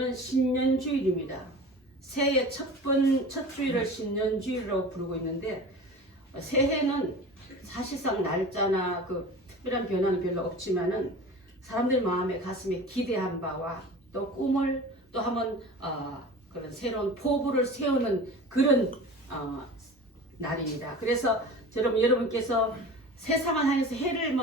오늘은 신년주일입니다. 새해 첫 주일을 신년주일로 부르고 있는데, 새해는 사실상 날짜나 그 특별한 변화는 별로 없지만은 사람들 마음에 가슴에 기대한 바와 또 꿈을 또 한번 그런 새로운 포부를 세우는 그런 날입니다. 그래서 여러분께서 세상을 향해서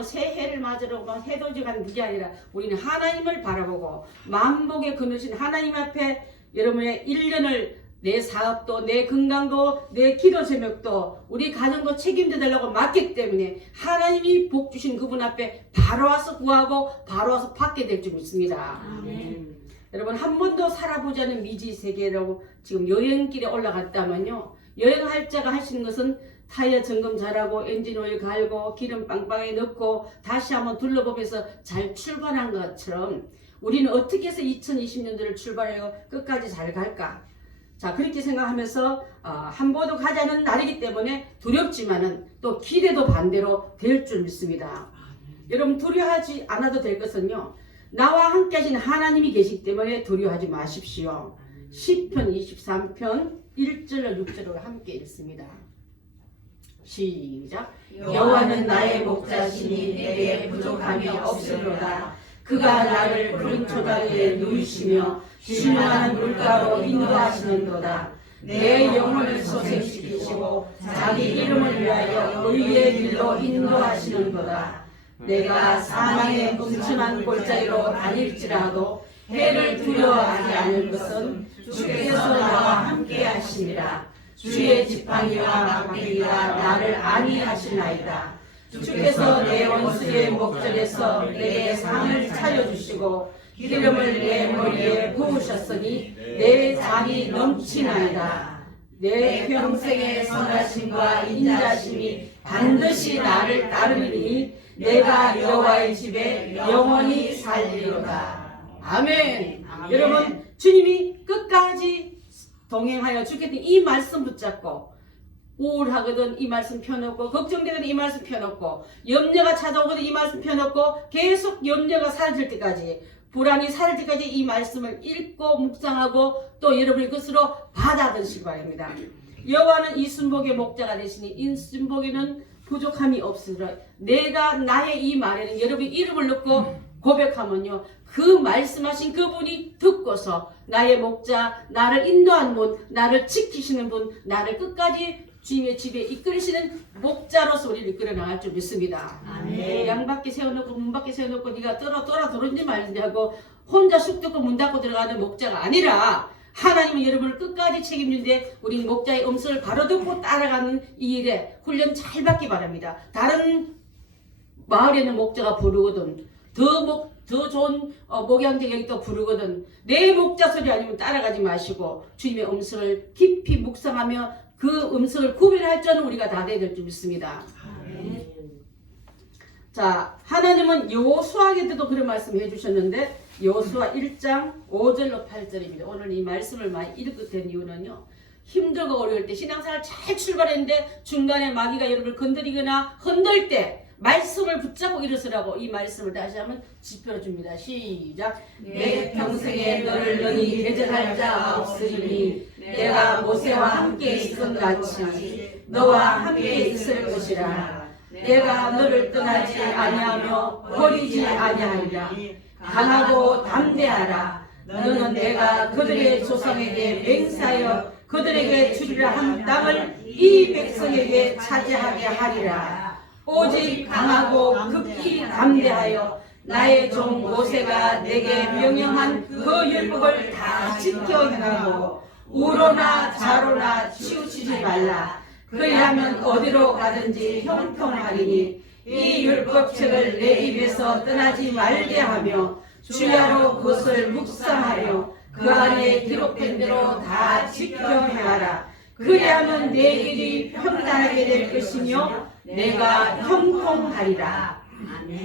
새해를 맞으러 해돋이가는 그게 아니라 우리는 하나님을 바라보고 만복에 거느신 하나님 앞에 여러분의 1년을 내 사업도 내 건강도 내 기도 제목도 우리 가정도 책임져 달라고 맡기 때문에 하나님이 복 주신 그분 앞에 바로 와서 구하고 바로 와서 받게 될 줄 믿습니다. 아멘. 여러분 한 번도 살아보지 않은 미지 세계라고 지금 여행길에 올라갔다면요, 여행할 자가 할 수 있는 것은 타이어 점검 잘하고 엔진 오일 갈고 기름 빵빵에 넣고 다시 한번 둘러보면서 잘 출발한 것처럼 우리는 어떻게 해서 2020년도를 출발하고 끝까지 잘 갈까? 자, 그렇게 생각하면서 한 번도 가지 않은 날이기 때문에 두렵지만은 또 기대도 반대로 될 줄 믿습니다. 여러분 두려워하지 않아도 될 것은요, 나와 함께 하신 하나님이 계시기 때문에 두려워하지 마십시오. 시편 23편 1절로 6절을 함께 읽습니다. 시작. 여호와는 나의 목자시니 내게 부족함이 없으리로다. 그가 나를 푸른 초다리에 누이시며 쉴만한 물가로 인도하시는도다. 내 영혼을 소생시키시고 자기 이름을 위하여 의의 길로 인도하시는도다. 내가 사망의 음침한 골짜기로 다닐지라도 해를 두려워하지 않을 것은 주께서 나와 함께 하시니라. 주의 지팡이와 막대기가 나를 안위하시나이다. 주께서 내 원수의 목전에서 내게 상을 차려주시고 기름을 내 머리에 부으셨으니 내 잔이 넘치나이다. 내 평생의 선하심과 인자심이 반드시 나를 따르리니 내가 여호와의 집에 영원히 살리로다. 아멘. 여러분 주님이 끝까지 동행하여 주겠다는 이 말씀 붙잡고, 우울하거든 이 말씀 펴놓고, 걱정되거든 이 말씀 펴놓고, 염려가 찾아오거든 이 말씀 펴놓고, 계속 염려가 사라질 때까지, 불안이 사라질 때까지 이 말씀을 읽고 묵상하고 또 여러분의 것으로 받아들이시기 바랍니다. 여호와는 이순복의 목자가 되시니 이순복에는 부족함이 없으리라. 내가 나의 이 말에는 여러분이 이름을 넣고 고백하면요, 그 말씀하신 그분이 듣고서 나의 목자, 나를 인도하는 분, 나를 지키시는 분, 나를 끝까지 주님의 집에 이끌으시는 목자로서 우리를 이끌어 나갈 줄 믿습니다. 아멘. 양 밖에 세워놓고 문 밖에 세워놓고 네가 떠라 들어오지 말지 하고 혼자 쑥 뜯고 문 닫고 들어가는 목자가 아니라, 하나님은 여러분을 끝까지 책임진데 우리 목자의 음성을 바로 듣고 따라가는 이 일에 훈련 잘 받기 바랍니다. 다른 마을에는 목자가 부르거든, 더 좋은 목양제 여기 또 부르거든, 내 목자 소리 아니면 따라가지 마시고 주님의 음성을 깊이 묵상하며 그 음성을 구별할 줄은 우리가 다 돼야 될 줄 믿습니다. 아멘. 자, 하나님은 여호수아에게도 그런 말씀을 해주셨는데 여호수아 1장 5절로 8절입니다. 오늘 이 말씀을 많이 읽게 된 이유는요, 힘들고 어려울 때 신앙생활 잘 출발했는데 중간에 마귀가 여러분을 건드리거나 흔들 때 말씀을 붙잡고 일어서라고 이 말씀을 다시 한번 짚어줍니다. 시작. 내 평생에 너를 능히 대적할 자 없으리니 내가 모세와 함께 있었던 같이 너와 함께 있을 것이라. 내가 너를 떠나지 아니하며 버리지 아니하리라. 강하고 담대하라. 너는 내가 그들의 조상에게 맹세하여 그들에게 주리라 한 땅을 이 백성에게 차지하게 하리라. 오직 강하고 극히 담대하여 나의 종 모세가 내게 명령한 그 율법을 다 지켜 행하고 우로나 좌로나 치우치지 말라. 그리하면 어디로 가든지 형통하리니 이 율법책을 내 입에서 떠나지 말게 하며 주야로 그것을 묵상하여 그 안에 기록된 대로 다 지켜 행하라. 그리하면 내 길이 평탄하게 될 것이며 내가 형통하리라.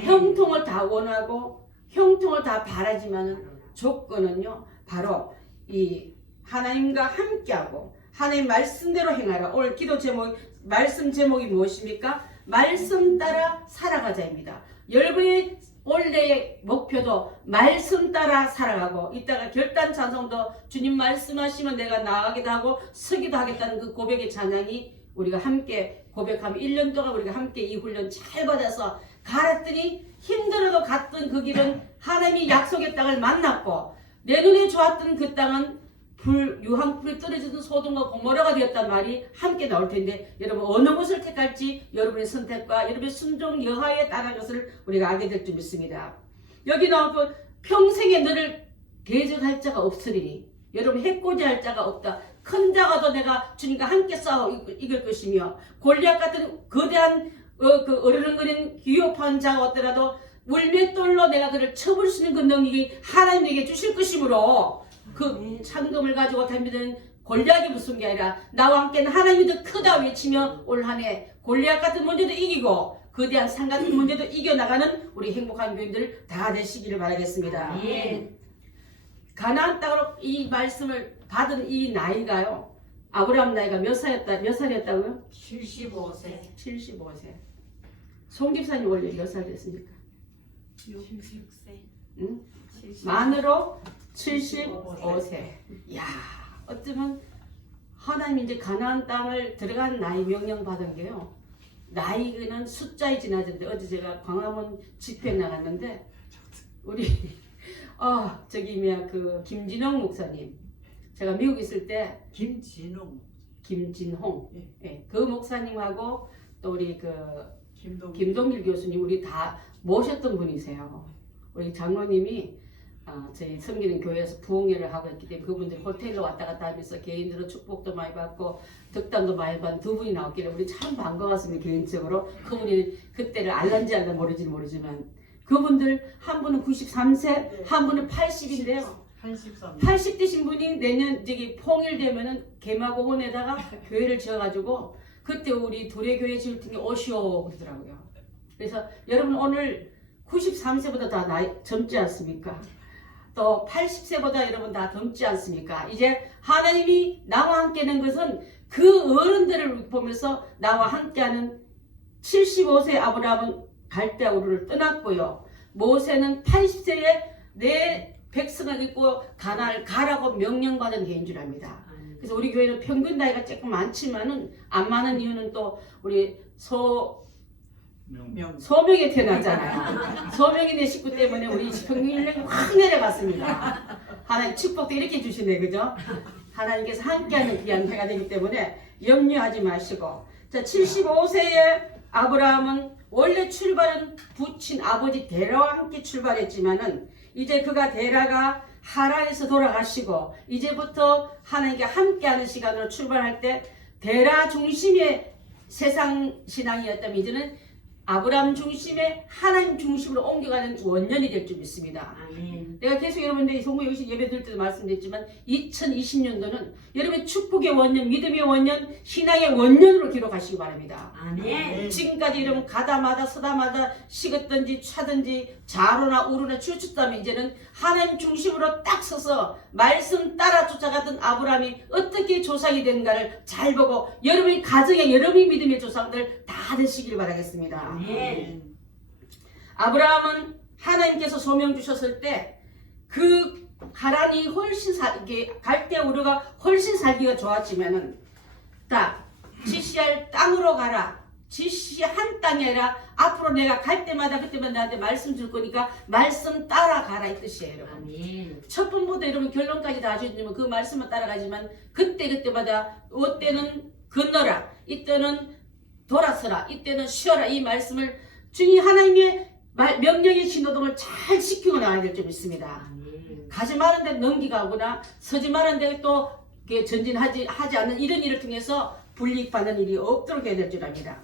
형통을 다 원하고 형통을 다 바라지만은 조건은요, 바로 이 하나님과 함께하고 하나님 말씀대로 행하라. 오늘 기도 제목, 말씀 제목이 무엇입니까? 말씀 따라 살아가자입니다. 여러분의 올해의 목표도 말씀 따라 살아가고 이따가 결단 찬송도 주님 말씀하시면 내가 나가기도 하고 서기도 하겠다는 그 고백의 찬양이 우리가 함께 고백하면 1년 동안 우리가 함께 이 훈련 잘 받아서 갈았더니 힘들어도 갔던 그 길은 하나님이 약속의 땅을 만났고 내 눈에 좋았던 그 땅은 유황불이 떨어지던 소돔과 고모라가 되었단 말이 함께 나올 텐데 여러분 어느 곳을 택할지 여러분의 선택과 여러분의 순종 여하에 따른 것을 우리가 알게 될 줄 믿습니다. 여기 나온 그 평생에 너를 대적할 자가 없으리니 여러분 해코지할 자가 없다. 큰 자가도 내가 주님과 함께 싸워 이길 것이며 골리앗 같은 거대한 그 어르렁거리는 기업한 자가 없더라도 물맷돌로 내가 그를 쳐볼 수 있는 그 능력이 하나님에게 주실 것이므로 그 창금을 가지고 덤비는 골리앗이 무슨 게 아니라 나와 함께는 하나님이 더 크다 외치며 올 한 해 골리앗 같은 문제도 이기고 거대한 산 같은 문제도 이겨나가는 우리 행복한 교인들 다 되시기를 바라겠습니다. 가나안 땅으로 이 말씀을 받은 이 나이가요. 아브라함 나이가 몇 살이었다고요? 75세. 75세. 송 집사님 원래 몇 살 됐습니까? 66세. 응? 만으로 75세. 야, 어쩌면 하나님이 이제 가나안 땅을 들어간 나이 명령 받은 게요. 나이는 숫자에 지나졌는데 어제 제가 광화문 집회 나갔는데 우리 저기 뭐야 그 김진홍 목사님 제가 미국 있을 때 김진홍 예, 그 목사님하고 또 우리 그 김동길 교수님 우리 다 모셨던 분이세요. 우리 장로님이 저희 섬기는 교회에서 부흥회를 하고 있기 때문에 그분들이 호텔로 왔다 갔다 하면서 개인들은 축복도 많이 받고 덕담도 많이 받은 두 분이 나왔길래 우리 참 반가웠습니다. 개인적으로 그분이 그때를 알란지 알라 모르지만 그분들 한 분은 93세 한 분은 80인데요 80 되신 분이 내년 저기 통일 되면은 개마공원에다가 교회를 지어가지고 그때 우리 도래교회 지을 텐데 오시오 그러더라고요. 그래서 여러분 오늘 93세보다 다 나이 젊지 않습니까? 또 80세보다 여러분 다 젊지 않습니까? 이제 하나님이 나와 함께하는 것은 그 어른들을 보면서 나와 함께하는 75세 아브라함은 갈대우르를 떠났고요. 모세는 80세에 내 백성을 입고 가나안을 가라고 명령받은 개인 줄 압니다. 그래서 우리 교회는 평균 나이가 조금 많지만은 안 많은 이유는 또 우리 소명이 태어났잖아요. 소명이 내 식구 때문에 우리 평균 연령이 확 내려갔습니다. 하나님 축복도 이렇게 주시네, 그죠? 하나님께서 함께하는 귀한 해가 되기 때문에 염려하지 마시고. 자, 75세의 아브라함은 원래 출발은 부친 아버지 데라와 함께 출발했지만은 이제 그가 데라가 하란에서 돌아가시고 이제부터 하나님께 함께하는 시간으로 출발할 때 데라 중심의 세상 신앙이었다면 이제는 아브라함 중심의 하나님 중심으로 옮겨가는 원년이 될 줄 믿습니다. 아멘. 내가 계속 여러분들 송구 여기서 예배 드릴 때도 말씀드렸지만 2020년도는 여러분의 축복의 원년, 믿음의 원년, 신앙의 원년으로 기록하시기 바랍니다. 아멘. 지금까지 여러분 가다마다 서다마다 식었든지 차든지 좌로나 우로나 치우쳤다면 이제는 하나님 중심으로 딱 서서 말씀 따라 쫓아갔던 아브라함이 어떻게 조상이 되는가를 잘 보고 여러분의 가정에 여러분의 믿음의 조상들 다 되시길 바라겠습니다. 아멘. 아브라함은 하나님께서 소명 주셨을 때 그 하란이 훨씬 갈대우르가 훨씬 살기가 좋았지만은 딱 지시할 땅으로 가라. 지시한 땅이 아니라 앞으로 내가 갈 때마다 그때마다 나한테 말씀 줄 거니까 말씀 따라가라 이 뜻이에요, 여러분. 아멘. 첫 번부터 여러분 결론까지 다 주시면 그 말씀을 따라가지만 그때마다 이때는 건너라, 이때는 돌아서라, 이때는 쉬어라 이 말씀을 주님 하나님의 명령의 신호등을 잘 지키고 나가야 될 줄 믿습니다. 가지 마는 데 넘기가거나 서지 마는 데 또 전진하지 않는 이런 일을 통해서 불이익받는 일이 없도록 해야 될 줄 압니다.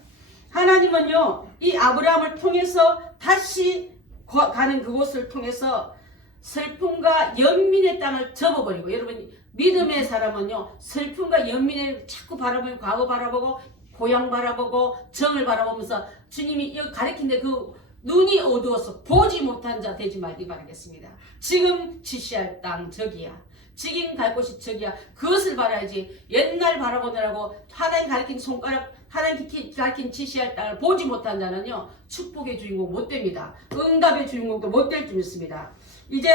하나님은요 이 아브라함을 통해서 다시 가는 그곳을 통해서 슬픔과 연민의 땅을 접어버리고 여러분 믿음의 사람은요 슬픔과 연민을 자꾸 바라보고 과거 바라보고 고향 바라보고 정을 바라보면서 주님이 여기 가리킨데 그 눈이 어두워서 보지 못한 자 되지 말기 바라겠습니다. 지금 지시할 땅 저기야. 지금 갈 곳이 저기야. 그것을 바라야지. 옛날 바라보느라고 하나님 가르친 손가락, 하나님 가르친 지시할 땅을 보지 못한 자는요, 축복의 주인공 못 됩니다. 응답의 주인공도 못 될 줄 믿습니다. 이제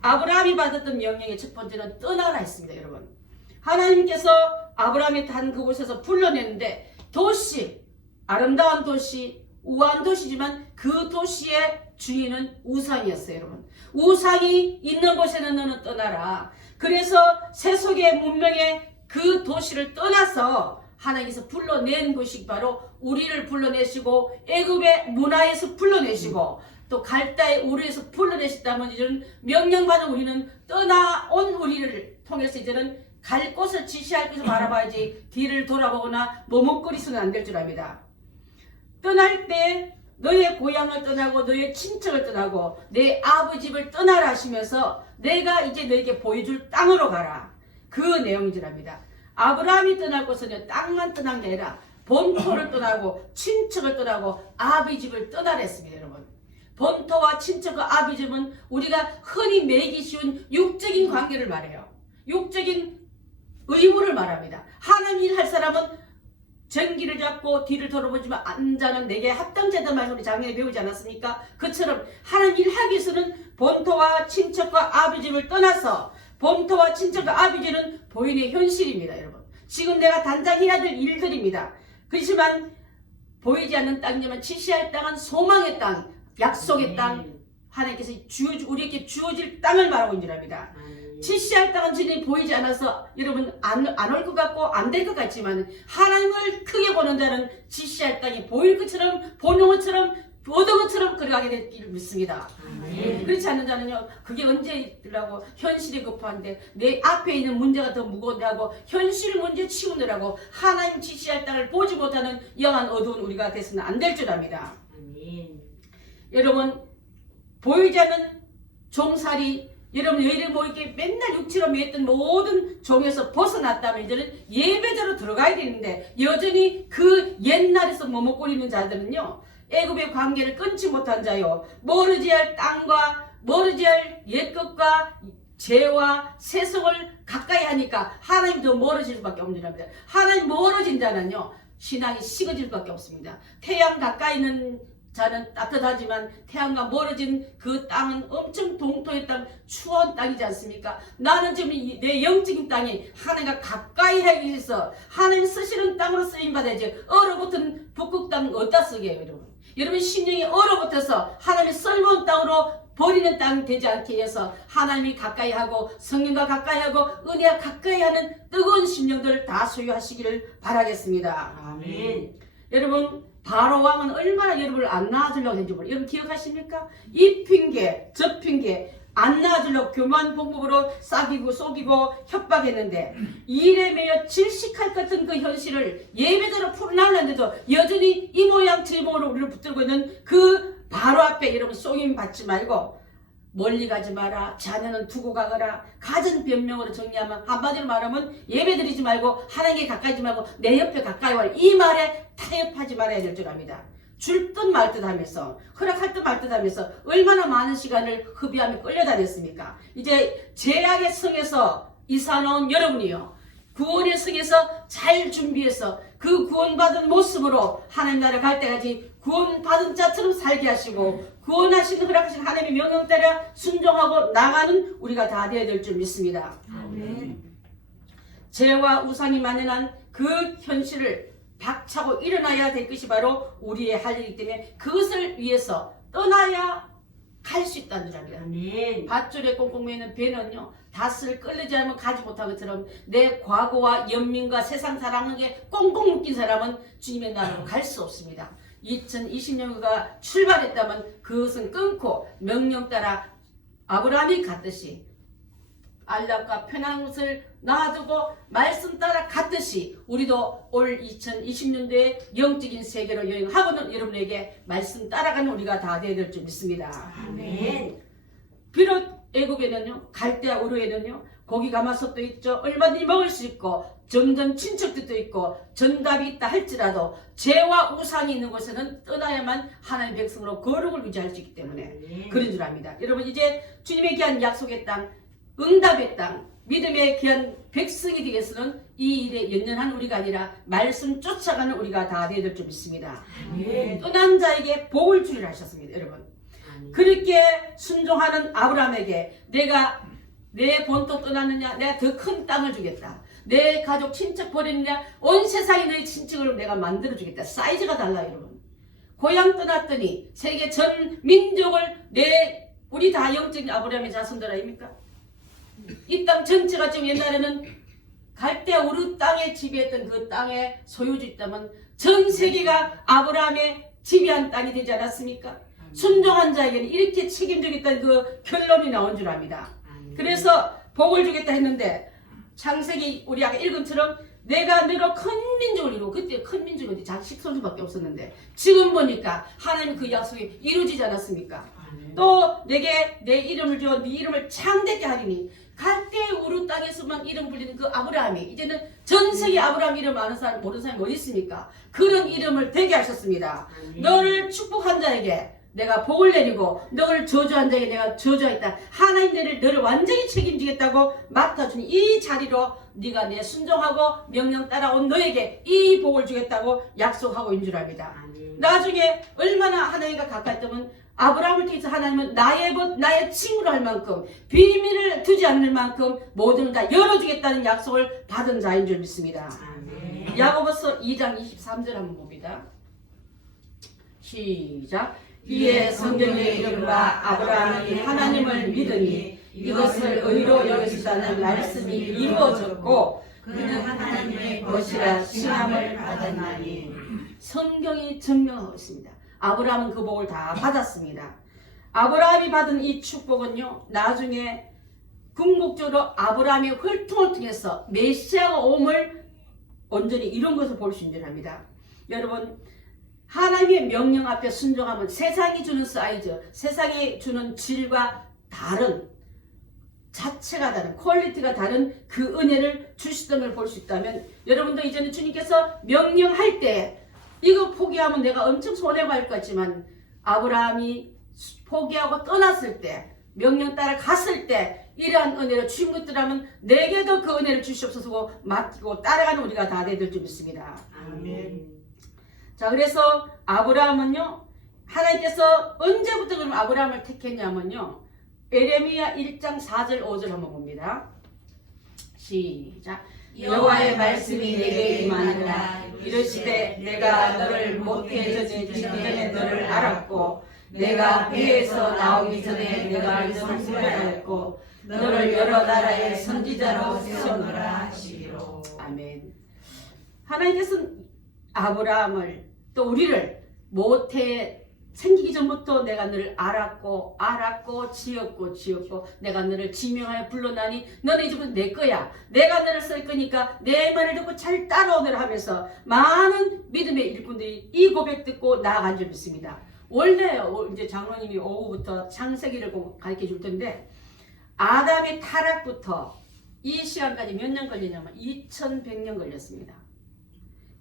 아브라함이 받았던 명령의 첫 번째는 떠나라 했습니다. 여러분, 하나님께서 아브라함이 단 그곳에서 불러냈는데, 도시, 아름다운 도시, 우아한 도시지만 그 도시의 주인은 우상이었어요. 여러분, 우상이 있는 곳에는 너는 떠나라. 그래서 세속의 문명의 그 도시를 떠나서 하나님께서 불러낸 것이 바로 우리를 불러내시고 애굽의 문화에서 불러내시고 또 갈대의 우리에서 불러내셨다면 이제는 명령받은 우리는 떠나온 우리를 통해서 이제는 갈 곳을 지시할 것을 바라봐야지 뒤를 돌아보거나 머뭇거리서는 안 될 줄 압니다. 떠날 때 너의 고향을 떠나고 너의 친척을 떠나고 내 아버지 집을 떠나라 하시면서 내가 이제 너에게 보여줄 땅으로 가라. 그 내용이랍니다. 아브라함이 떠날 곳은 땅만 떠난 게 아니라 본토를 떠나고 친척을 떠나고 아비 집을 떠나랬습니다. 여러분, 본토와 친척과 아비 집은 우리가 흔히 매기 쉬운 육적인 관계를 말해요. 육적인 의무를 말합니다. 하나님 일 할 사람은 전기를 잡고 뒤를 돌아보지만 안 자는 내게 합당자다 말씀 우리 작년에 배우지 않았습니까? 그처럼 하나님 일 하기 위해서는 본토와 친척과 아비 집을 떠나서 본토와 친척과 아비 집은 보인의 현실입니다. 여러분, 지금 내가 당장 해야 될 일들입니다. 그렇지만 보이지 않는 땅이지만 지시할 땅은 소망의 땅, 약속의 땅, 하나님께서 우리에게 주어질 땅을 말하고 있는 줄 압니다. 지시할 땅은 전혀 보이지 않아서 여러분 안 올 것 같고 안 될 것 같지만 하나님을 크게 보는 자는 지시할 땅이 보일 것처럼 보는 것처럼 얻은 것처럼 걸어가게 될 줄 믿습니다. 그렇지 않는 자는요, 그게 언제라고 현실이 급한데 내 앞에 있는 문제가 더 무거운데 하고 현실 문제 치우느라고 하나님 지시할 땅을 보지 못하는 영한 어두운 우리가 돼서는 안 될 줄 압니다. 여러분, 보이지 않는 종살이, 여러분 너희를 뭐 이렇게 맨날 육체로 매했던 모든 종에서 벗어났다면 이제는 예배자로 들어가야 되는데 여전히 그 옛날에서 머뭇거리는 자들은요, 애굽의 관계를 끊지 못한 자요, 멀어지 할 땅과 멀어지 할 옛것과 죄와 세속을 가까이 하니까 하나님도 멀어질 수밖에 없는 겁니다. 하나님 멀어진 자는요, 신앙이 식어질 수밖에 없습니다. 태양 가까이 있는 자는 따뜻하지만 태양과 멀어진 그 땅은 엄청 동토의 땅, 추운 땅이지 않습니까? 나는 지금 내 영적인 땅이 하나님과 가까이 하기 위해서 하나님 쓰시는 땅으로 쓰임받아야지 얼어붙은 북극 땅 어디다 쓰게요, 여러분? 여러분 심령이 얼어붙어서 하나님이 썰어온 땅으로 버리는 땅 되지 않게 위해서 하나님이 가까이 하고 성령과 가까이 하고 은혜와 가까이 하는 뜨거운 심령들 다 소유하시기를 바라겠습니다. 아멘. 여러분, 바로 왕은 얼마나 여러분을 안 낳아주려고 했는지 모르겠어요. 여러분 기억하십니까? 이 핑계, 저 핑계 안 낳아주려고 교만 봉급으로 싸기고 속이고 협박했는데 일에 매여 질식할 것 같은 그 현실을 예배대로 풀어나려는데도 여전히 이 모양 저 모양으로 우리를 붙들고 있는 그 바로 앞에 여러분 속임 받지 말고 멀리 가지 마라, 자녀는 두고 가거라, 가진 변명으로 정리하면 한마디로 말하면 예배드리지 말고 하나님께 가까이 하지 말고 내 옆에 가까이 와라, 이 말에 타협하지 말아야 될 줄 압니다. 줄 듯 말 듯 하면서 허락할 듯 말 듯 하면서 얼마나 많은 시간을 흡입하며 끌려다녔습니까? 이제 제약의 성에서 이사 나온 여러분이요, 구원의 성에서 잘 준비해서 그 구원받은 모습으로 하나님 나라 갈 때까지 구원받은 자처럼 살게 하시고 구원하시는 허락하신 하나님의 명령 따라 순종하고 나가는 우리가 다 되어야 될 줄 믿습니다. 아멘. 죄와 우상이 만연한 그 현실을 박차고 일어나야 될 것이 바로 우리의 할 일이기 때문에 그것을 위해서 떠나야 갈 수 있다는 겁니다. 아멘. 밧줄에 꽁꽁 매는 배는요, 닷을 끌리지 않으면 가지 못한 것처럼 내 과거와 연민과 세상 사랑하는 게 꽁꽁 묶인 사람은 주님의 나라로 갈 수 없습니다. 2020년가 출발했다면 그것은 끊고 명령 따라 아브라함이 갔듯이 안락과 편한 것을 놔두고 말씀 따라 갔듯이 우리도 올 2020년도에 영적인 세계로 여행하고는 여러분에게 말씀 따라가는 우리가 다 되어야 될 줄 믿습니다. 아멘. 비록 애국에는요, 갈대아 우르에는요, 고기 가마솥도 있죠, 얼마든지 먹을 수 있고 정전 친척들도 있고 전답이 있다 할지라도 죄와 우상이 있는 곳에는 떠나야만 하나님의 백성으로 거룩을 유지할 수 있기 때문에 그런 줄 압니다. 여러분, 이제 주님의 귀한 약속의 땅, 응답의 땅, 믿음의 귀한 백성이 되기 위해서는 이 일에 연연한 우리가 아니라 말씀 쫓아가는 우리가 다 되어야 될 줄 믿습니다. 떠난 자에게 복을 주리라 하셨습니다. 여러분, 그렇게 순종하는 아브라함에게 내가 내 본토 떠났느냐, 내가 더 큰 땅을 주겠다, 내 가족 친척 버리느냐, 온 세상이 너의 친척으로 내가 만들어 주겠다. 사이즈가 달라요. 여러분, 고향 떠났더니 세계 전 민족을 우리 다 영적인 아브라함의 자손들 아닙니까? 이 땅 전체가 지금 옛날에는 갈대아 우르 땅에 지배했던 그 땅의 소유주 있다면 전 세계가 아브라함의 지배한 땅이 되지 않았습니까? 순종한 자에게는 이렇게 책임지겠다는 그 결론이 나온 줄 압니다. 그래서 복을 주겠다 했는데 창세기 우리 아까 읽은 처럼 내가 너로 큰 민족을 이루고, 그때 큰 민족이 어디 자식 손주밖에 없었는데 지금 보니까 하나님 그 약속이 이루어지지 않았습니까? 또 내게 내 이름을 주어 네 이름을 창대케 하리니, 갈대 우르 땅에서만 이름 불리는 그 아브라함이 이제는 전 세계 아브라함 이름 아는 사람 모르는 사람이 어디 있습니까? 그런 이름을 되게 하셨습니다. 너를 축복한 자에게 내가 복을 내리고 너를 저주한 자에게 내가 저주하겠다. 하나님 너를 완전히 책임지겠다고 맡아주니 이 자리로 네가 내 순종하고 명령 따라온 너에게 이 복을 주겠다고 약속하고 있는 줄 압니다. 나중에 얼마나 하나님과 가까웠다면 아브라함을 통해서 하나님은 나의 친구로 할 만큼, 비밀을 두지 않을 만큼 모든 다 열어주겠다는 약속을 받은 자인 줄 믿습니다. 야고보서 2장 23절 한번 봅니다. 시작. 이에 성경에 이른 바 아브라함이 하나님을 믿으니 이것을 의로 여기시다는 말씀이 이루어졌고 그는 하나님의 것이라 칭함을 받았나니. 성경이 증명하고 있습니다. 아브라함은 그 복을 다 받았습니다. 아브라함이 받은 이 축복은요, 나중에 궁극적으로 아브라함의 혈통을 통해서 메시아가 옴을 온전히 이룬 것을 볼 수 있는 줄 압니다. 여러분, 하나님의 명령 앞에 순종하면 세상이 주는 사이즈, 세상이 주는 질과 다른, 자체가 다른, 퀄리티가 다른 그 은혜를 주시던 걸 볼 수 있다면, 여러분도 이제는 주님께서 명령할 때 이거 포기하면 내가 엄청 손해볼 것 같지만, 아브라함이 포기하고 떠났을 때, 명령 따라 갔을 때 이러한 은혜를 주신 것들하면 내게도 그 은혜를 주시옵소서 맡기고 따라가는 우리가 다 되될 줄 믿습니다. 아멘. 자, 그래서 아브라함은요, 하나님께서 언제부터 그럼 아브라함을 택했냐면요, 에레미야 1장 4절 5절 한번 봅니다. 시작. 여호와의 말씀이 내게 임하니라. 이르시되 내가 너를 모태에 젖기 전에 너를 알았고 내가 배에서 나오기 전에 내가 너를 구별하였고 너를 여러 나라의 선지자로 세우노라 하시리로. 아멘. 하나님께서는 아브라함을 또 우리를 모태에 생기기 전부터 내가 너를 알았고 지었고 내가 너를 지명하여 불러나니 너는 이제부터 내 거야. 내가 너를 쓸 거니까 내 말을 듣고 잘 따라오너라 하면서 많은 믿음의 일꾼들이 이 고백 듣고 나아간 줄 믿습니다. 원래 이제 장로님이 오후부터 창세기를 가르쳐 줄 텐데, 아담의 타락부터 이 시간까지 몇 년 걸리냐면 2100년 걸렸습니다.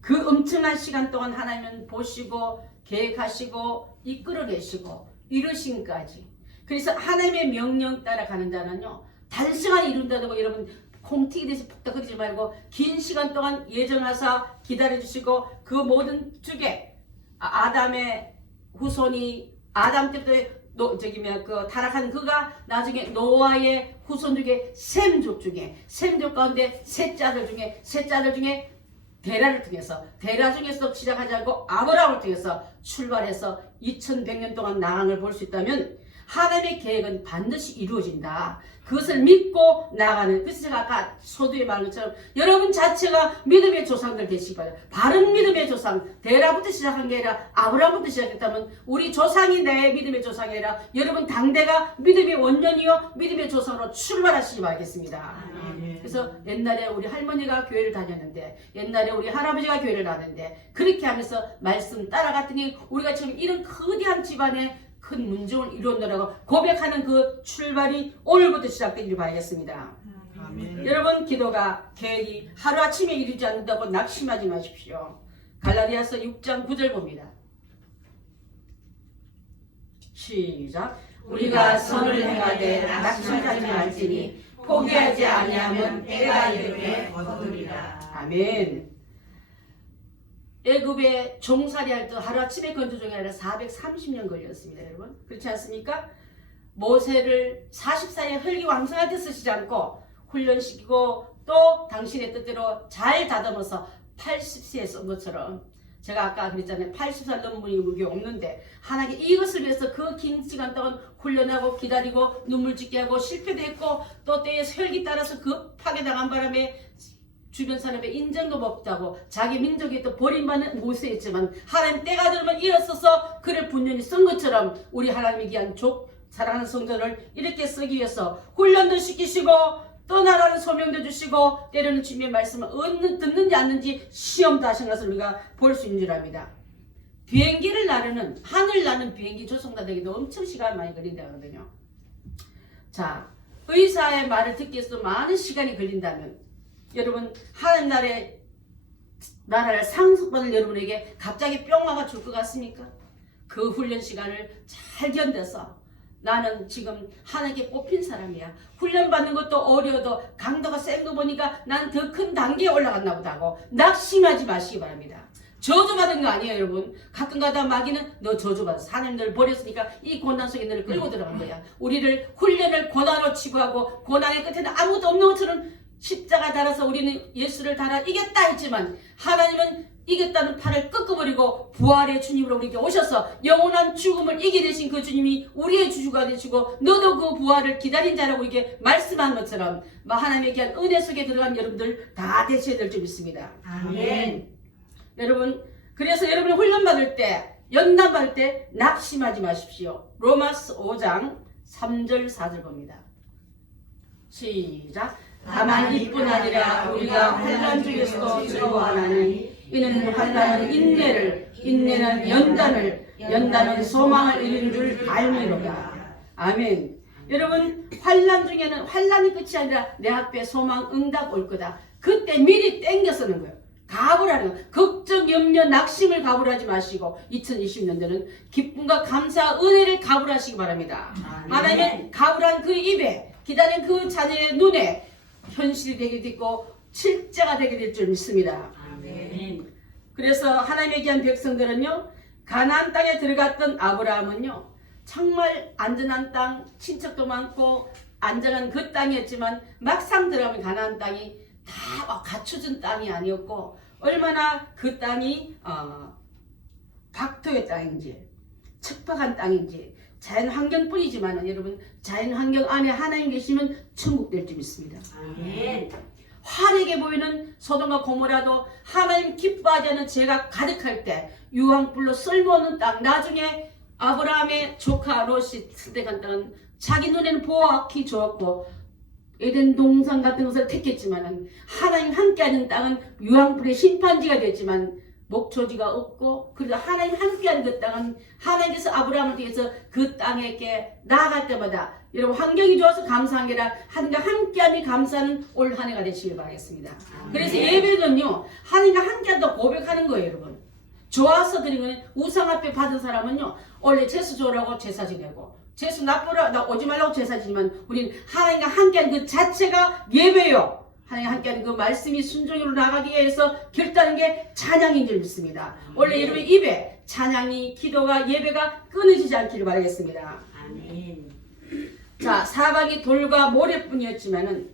그 엄청난 시간 동안 하나님은 보시고 계획하시고 이끌어 계시고 이루신까지. 그래서 하나님의 명령 따라 가는 자는요, 단시간에 이룬다고 여러분 콩튀기 대신 폭닥거리지 말고 긴 시간 동안 예정하사 기다려주시고 그 모든 쪽에 아담의 후손이 아담 때부터 그 타락한 그가 나중에 노아의 후손 중에 셈족 가운데 셋자들 중에 데라를 통해서, 데라 중에서 시작하지 않고 아브라함을 통해서 출발해서 2100년 동안 나간 걸 볼 수 있다면 하나님의 계획은 반드시 이루어진다. 그것을 믿고 나가는, 그래서 제가 아까 소두에 말한 것처럼 여러분 자체가 믿음의 조상들 되시기 바랍니다. 바른 믿음의 조상, 데라부터 시작한 게 아니라 아브라함부터 시작했다면 우리 조상이 내 믿음의 조상이 아니라 여러분 당대가 믿음의 원년이요 믿음의 조상으로 출발하시기 바라겠습니다. 그래서 옛날에 우리 할머니가 교회를 다녔는데, 옛날에 우리 할아버지가 교회를 다녔는데, 그렇게 하면서 말씀 따라갔더니 우리가 지금 이런 거대한 집안에 큰 문정을 이루었노라고 고백하는 그 출발이 오늘부터 시작되기를 바라겠습니다. 아멘. 여러분, 기도가 계획이 하루아침에 이루지 않는다고 낙심하지 마십시오. 갈라디아서 6장 9절 봅니다. 시작. 우리가 선을 행하되 낙심하지 말지니 포기하지 아니하면 때가 이르매 거두리라. 아멘. 애굽에 종살이 할 때 하루아침에 건조종이 아니라 430년 걸렸습니다, 여러분. 그렇지 않습니까? 모세를 40살에 혈기왕성하게 쓰시지 않고 훈련시키고 또 당신의 뜻대로 잘 다듬어서 80세에 쓴 것처럼, 제가 아까 그랬잖아요. 80살 넘은 분이 우리 교회 없는데 하나님께 이것을 위해서 그 긴 시간 동안 훈련하고 기다리고 눈물 짓게 하고 실패도 했고 또 때에 혈기 따라서 급하게 나간 바람에 주변 사람의 인정도 없다고 자기 민족이 또 버림받는 모세였지만 하나님 때가 들면 일어서서 그를 분명히 쓴 것처럼 우리 하나님의 귀한 사랑하는 성도를 이렇게 쓰기 위해서 훈련도 시키시고 또 나라는 소명도 주시고 때로는 주님의 말씀을 듣는지 않는지 시험도 하신 것을 우리가 볼 수 있는 줄 압니다. 비행기를 나르는 하늘 나는 비행기 조종사들에게도 엄청 시간 많이 걸린다거든요. 자, 의사의 말을 듣기 위해서도 많은 시간이 걸린다면 여러분 하나님 나라를 상속받을 여러분에게 갑자기 뿅 와가 줄 것 같습니까? 그 훈련 시간을 잘 견뎌서 나는 지금 하나님께 뽑힌 사람이야. 훈련받는 것도 어려워도 강도가 센 거 보니까 난 더 큰 단계에 올라갔나 보다 하고 낙심하지 마시기 바랍니다. 저주받은 거 아니에요, 여러분. 가끔가다 마귀는 너 저주받았어. 하나님 너를 버렸으니까 이 고난 속에 너를 끌고 들어간 거야. 우리를 훈련을 고난으로 치부하고 고난의 끝에는 아무것도 없는 것처럼 십자가 달아서 우리는 예수를 달아 이겼다 했지만 하나님은 이겼다는 팔을 꺾어버리고 부활의 주님으로 우리에게 오셔서 영원한 죽음을 이겨내신 그 주님이 우리의 주주가 되시고 너도 그 부활을 기다린 자라고 이게 말씀한 것처럼 하나님의 귀한 은혜 속에 들어간 여러분들 다 되셔야 될 줄 믿습니다. 아멘. 여러분, 그래서 여러분이 훈련받을 때 연단받을 때 낙심하지 마십시오. 로마서 5장 3절 4절 봅니다. 시작. 다만 이뿐 아니라 우리가 환난 중에서도 즐거워하나니 이는 환난은 인내를, 인내는 연단을, 연단은 소망을 이루는 줄 알미로다. 아멘. 여러분 환난 중에는 환난이 끝이 아니라 내 앞에 소망 응답 올 거다. 그때 미리 땡겨서는 거예요. 가불하는 거. 걱정, 염려, 낙심을 가불하지 마시고 2020년도는 기쁨과 감사, 은혜를 가불하시기 바랍니다. 하나님은 가불한 그 입에 기다린 그 자녀의 눈에 현실이 되게 됐고 실제가 되게 될 줄 믿습니다. 아멘. 그래서 하나님의 귀한 백성들은요 가나안 땅에 들어갔던 아브라함은요 정말 안전한 땅, 친척도 많고 안전한 그 땅이었지만 막상 들어가면 가나안 땅이 다 갖춰진 땅이 아니었고 얼마나 그 땅이 박토의 땅인지 척박한 땅인지 자연 환경뿐이지만 여러분 자연 환경 안에 하나님 계시면 천국 될 줄 믿습니다. 아멘. 환하게 보이는 소돔과 고모라도 하나님 기뻐하지 않는 죄가 가득할 때 유황불로 쓸모없는 땅, 나중에 아브라함의 조카 롯이 선택한 땅은 자기 눈에는 보았기 좋았고 에덴 동산 같은 것을 택했지만 하나님 함께하는 땅은 유황불의 심판지가 됐지만 목초지가 없고 그래도 하나님 함께하는 그 땅은 하나님께서 아브라함을 통해서 그 땅에게 나아갈 때마다 여러분 환경이 좋아서 감사한 게 아니라 하나님과 함께함이 감사하는 올 한 해가 되시길 바라겠습니다. 그래서 예배는요 하나님과 함께한다고 고백하는 거예요. 여러분 좋아서 드린 거는 우상 앞에 받은 사람은요 원래 제수 줘라고 제사 지내고 제수 나 오지 말라고 제사 지지만 우리는 하나님과 함께하는 그 자체가 예배요. 하나님과 함께하는 그 말씀이 순종으로 나가기 위해서 결단하는 게 찬양인 줄 믿습니다. 원래 여러분 입에 찬양이 기도가 예배가 끊어지지 않기를 바라겠습니다. 아멘. 자, 사방이 돌과 모래뿐이었지만은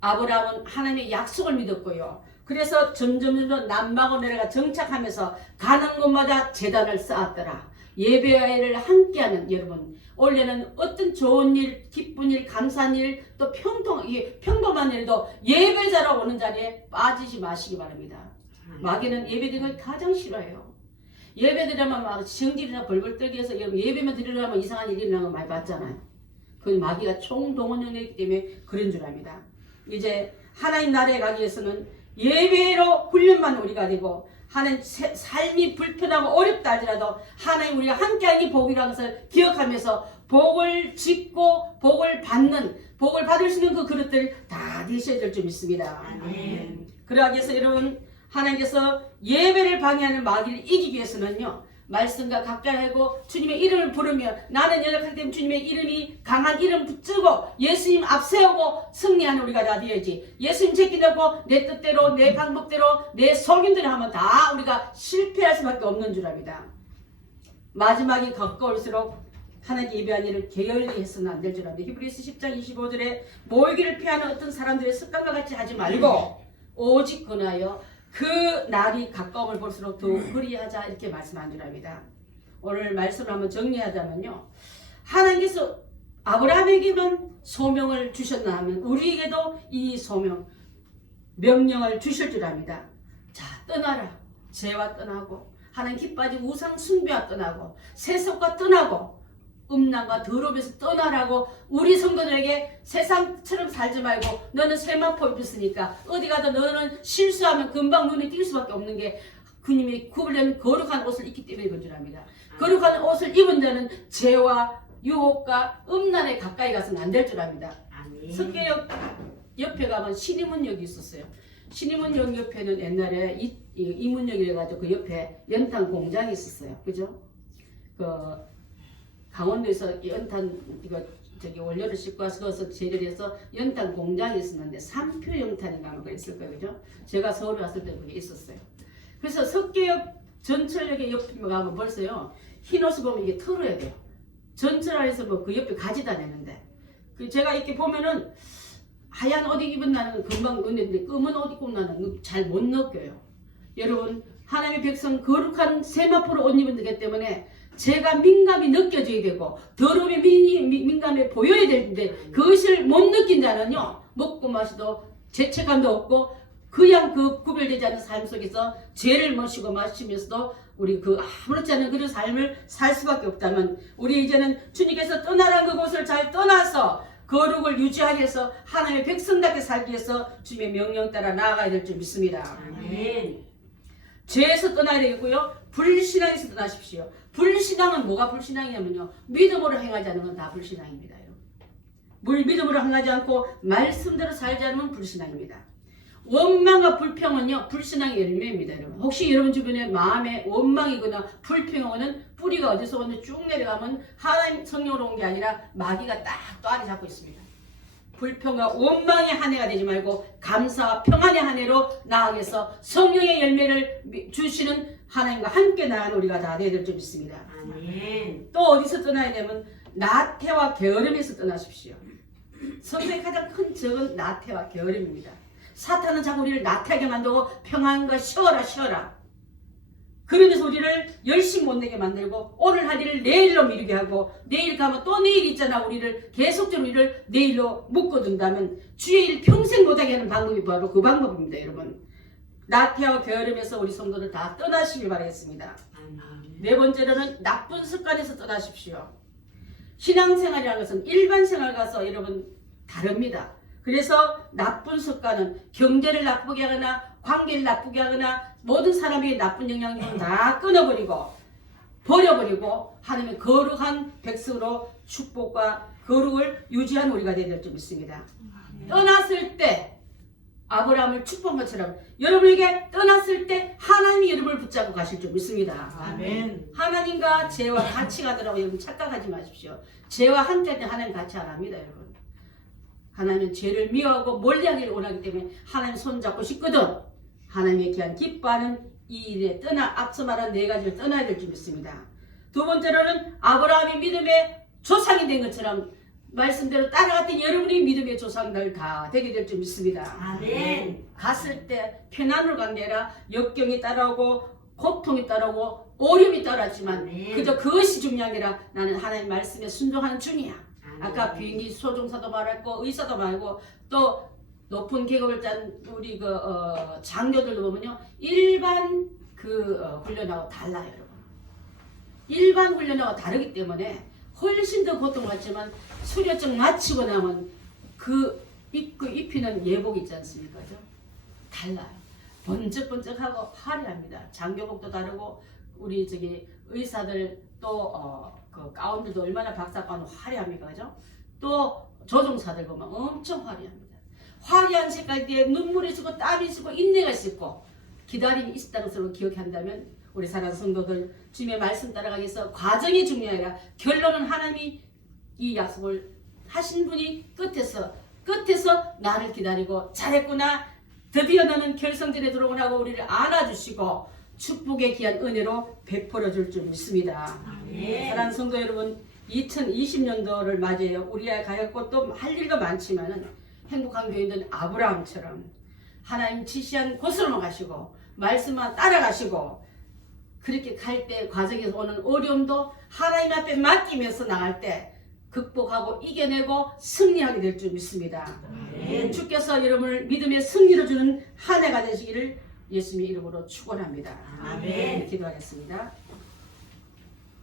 아브라함은 하나님의 약속을 믿었고요. 그래서 점점 남방으로 내려가 정착하면서 가는 곳마다 제단을 쌓았더라. 예배를 함께하는 여러분 원래는 어떤 좋은 일, 기쁜 일, 감사한 일, 또 평범한 일도 예배자로 오는 자리에 빠지지 마시기 바랍니다. 마귀는 예배드리는 걸 가장 싫어해요. 예배드리면 막 정질이나 벌벌 떨기 해서 예배만 드리려면 이상한 일이 일어나는 거 많이 봤잖아요. 그건 마귀가 총동원형이기 때문에 그런 줄 압니다. 이제 하나님 나라에 가기 위해서는 예배로 훈련만 우리가 되고 하나님 삶이 불편하고 어렵다 할지라도 하나님 우리가 함께하는 게 복이라는 것을 기억하면서 복을 짓고 복을 받는 복을 받을 수 있는 그 그릇들 다 되셔야 될 줄 믿습니다. 아멘. 그러기 위해서 여러분 하나님께서 예배를 방해하는 마귀를 이기기 위해서는요 말씀과 가까이 하고 주님의 이름을 부르며 나는 연약하기 때문에 주님의 이름이 강한 이름 붙들고 예수님 앞세우고 승리하는 우리가 다 되어야지. 예수님 제끼려고 내 뜻대로 내 방법대로 내 속임대로 하면 다 우리가 실패할 수밖에 없는 줄 압니다. 마지막이 가까울수록 하나님께 예배한 일을 게을리 해서는 안 될 줄 압니다. 히브리서 10장 25절에 모이기를 피하는 어떤 사람들의 습관과 같이 하지 말고 오직 권하여 그 날이 가까움을 볼수록 더 그리하자 이렇게 말씀한 줄 압니다. 오늘 말씀을 한번 정리하자면요. 하나님께서 아브라함에게만 소명을 주셨나 하면 우리에게도 이 소명, 명령을 주실 줄 압니다. 자, 떠나라. 죄와 떠나고 하나님 기뻐하지 우상 숭배와 떠나고 세속과 떠나고 음란과 더러움에서 떠나라고 우리 성도들에게 세상처럼 살지 말고 너는 세마포 입었으니까 어디 가도 너는 실수하면 금방 눈에 띌 수밖에 없는 게 주님이 구별된 거룩한 옷을 입기 때문에 그런 줄 압니다. 거룩한 옷을 입은 자는 죄와 유혹과 음란에 가까이 가서는 안 될 줄 압니다. 석계역 옆에 가면 신의문역이 있었어요. 신의문역 옆에는 옛날에 이문역이라 가지고 그 옆에 연탄 공장이 있었어요. 그죠? 강원도에서 연탄 원료를 싣고 와서 거기서 재료를 해서 연탄 공장이 있었는데 삼표 연탄인가 뭐 그랬을 거예요. 그죠? 제가 서울에 왔을 때 그게 있었어요. 그래서 석계역 전철역에 옆에 가면 벌써요. 흰 옷을 보면 이게 털어야 돼요. 전철 안에서 뭐 그 옆에 가지 다녔는데 제가 이렇게 보면은 하얀 옷 입은 나는 금방 눈에 검은 옷 입고 나는 잘 못 느껴요. 여러분 하나님의 백성 거룩한 세마포로 옷 입은 되기 때문에 제가 민감이 느껴져야 되고 더러움이 민감해 보여야 되는데 그것을 못 느낀 자는요 먹고 마시도 죄책감도 없고 그냥 그 구별되지 않는 삶 속에서 죄를 마시고 마시면서도 우리 그 아무렇지 않은 그런 삶을 살 수밖에 없다면 우리 이제는 주님께서 떠나라는 그곳을 잘 떠나서 거룩을 유지하기 위해서 하나님의 백성답게 살기 위해서 주님의 명령 따라 나아가야 될 줄 믿습니다. 아멘. 죄에서 떠나야 되겠고요. 불신앙에서 떠나십시오. 불신앙은 뭐가 불신앙이냐면요. 믿음으로 행하지 않는 건 다 불신앙입니다. 믿음으로 행하지 않고 말씀대로 살지 않으면 불신앙입니다. 원망과 불평은요. 불신앙의 열매입니다. 여러분. 혹시 여러분 주변에 마음에 원망이거나 불평은 뿌리가 어디서 오는데 쭉 내려가면 하나님 성령으로 온 게 아니라 마귀가 딱 또 알이 잡고 있습니다. 불평과 원망의 한 해가 되지 말고 감사와 평안의 한 해로 나아가서 성령의 열매를 주시는 하나님과 함께 나가는 우리가 다 되어야 될 줄 믿습니다. 아멘. 또 어디서 떠나야 되면 나태와 게으름에서 떠나십시오. 성경의 가장 큰 적은 나태와 게으름입니다. 사탄은 자꾸 우리를 나태하게 만들고 평안과 쉬어라. 그러면서 우리를 열심 못 내게 만들고 오늘 할 일을 내일로 미루게 하고 내일 가면 또 내일 있잖아. 우리를 계속적으로 우리를 내일로 묶어둔다면 주의 일 평생 못하게 하는 방법이 바로 그 방법입니다. 여러분 나태와 게으름에서 우리 성도들 다 떠나시길 바라겠습니다. 네 번째로는 나쁜 습관에서 떠나십시오. 신앙생활이라는 것은 일반 생활 가서 여러분 다릅니다. 그래서 나쁜 습관은 경제를 나쁘게 하거나 관계를 나쁘게 하거나 모든 사람의 나쁜 영향력을 다 끊어버리고 버려버리고 하나님의 거룩한 백성으로 축복과 거룩을 유지한 우리가 되어야 될 줄 믿습니다. 떠났을 때 아브라함을 축복한 것처럼 여러분에게 떠났을 때 하나님이 여러분을 붙잡고 가실 줄 믿습니다. 아멘. 하나님과 죄와 같이 가더라고 여러분 착각하지 마십시오. 죄와 함께 할 때 하나님 같이 안 합니다. 여러분. 하나님은 죄를 미워하고 멀리하기를 원하기 때문에 하나님 손잡고 싶거든. 하나님의 귀한 기뻐하는 이 일에 앞서 말한 네 가지를 떠나야 될 줄 믿습니다. 두 번째로는 아브라함이 믿음의 조상이 된 것처럼 말씀대로 따라갔던 여러분이 믿음의 조상들 다 되게 될 줄 믿습니다. 아멘. 갔을 때 편안으로 간 게 아니라 역경이 따라오고 고통이 따라오고 어려움이 따라왔지만 아멘. 그저 그것이 중요한 게 아니라 나는 하나님 말씀에 순종하는 중이야. 아멘. 아까 비행기 소종사도 말했고 의사도 말고 또 높은 계급을 짠 우리 장교들도 보면요 일반 훈련하고 달라요, 여러분. 일반 훈련하고 다르기 때문에 훨씬 더 고통받지만 수료증 마치고 나면 그 입히는 예복 있지 않습니까? 그죠? 달라요. 번쩍번쩍하고 화려합니다. 장교복도 다르고 우리 의사들 또 그 가운들도 얼마나 박사가운 화려합니까? 그죠? 또 조종사들 보면 엄청 화려합니다. 화려한 색깔 뒤에 눈물이 있고 땀이 있고 인내가 있고 기다림이 있다는 것을 기억한다면 우리 사랑하는 성도들 주님의 말씀 따라가기 위해서 과정이 중요해요. 결론은 하나님이 이 약속을 하신 분이 끝에서 나를 기다리고 잘했구나 드디어 너는 결성전에 들어오고 나고 우리를 안아주시고 축복의 귀한 은혜로 베풀어 줄 줄 믿습니다. 사랑하는 성도 여러분 2020년도를 맞이해요. 우리가 가졌고 또 할 일도 많지만은 행복한 교인들은 아브라함처럼 하나님 지시한 곳으로만 가시고 말씀만 따라가시고 그렇게 갈 때 과정에서 오는 어려움도 하나님 앞에 맡기면서 나갈 때 극복하고 이겨내고 승리하게 될 줄 믿습니다. 주께서 여러분을 믿음의 승리를 주는 한 해가 되시기를 예수님의 이름으로 축원합니다. 아멘. 기도하겠습니다.